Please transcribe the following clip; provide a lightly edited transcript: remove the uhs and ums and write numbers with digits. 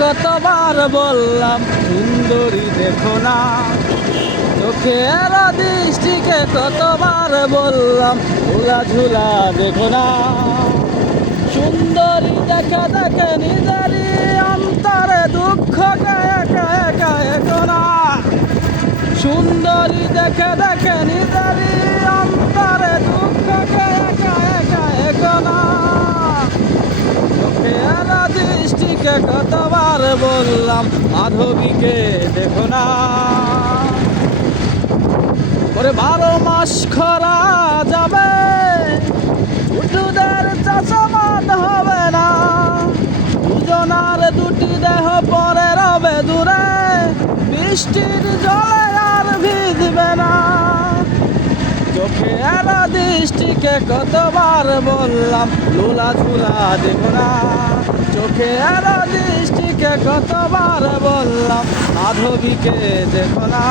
কতবার বললাম সুন্দরী দেখো না, চোখের দৃষ্টিকে কতবার বললাম ঝুলা ঝুলা দেখো না। সুন্দরী দেখে দেখে নিজেরই অন্তরে দুঃখকে একা একা এগো না। সুন্দরী দেখে দেখে নিজেরই অন্তরে দুঃখকে একা একা এগো না। চোখের দৃষ্টিকে কতবার বললাম মাধবীকে দেখো না। ওরে 12 মাস খরা যাবে, উঠুদের চাষাবাদ হবে না। দুজনার দুটি দেহ পরে রবে দূরে, বৃষ্টির জলে আর ভিজবে না। চোখের দৃষ্টিকে কতবার বললাম লুলা ঝুলা দেখো না। চোখের দৃষ্টিকে কতবার বললাম মাধবীকে দেখো না।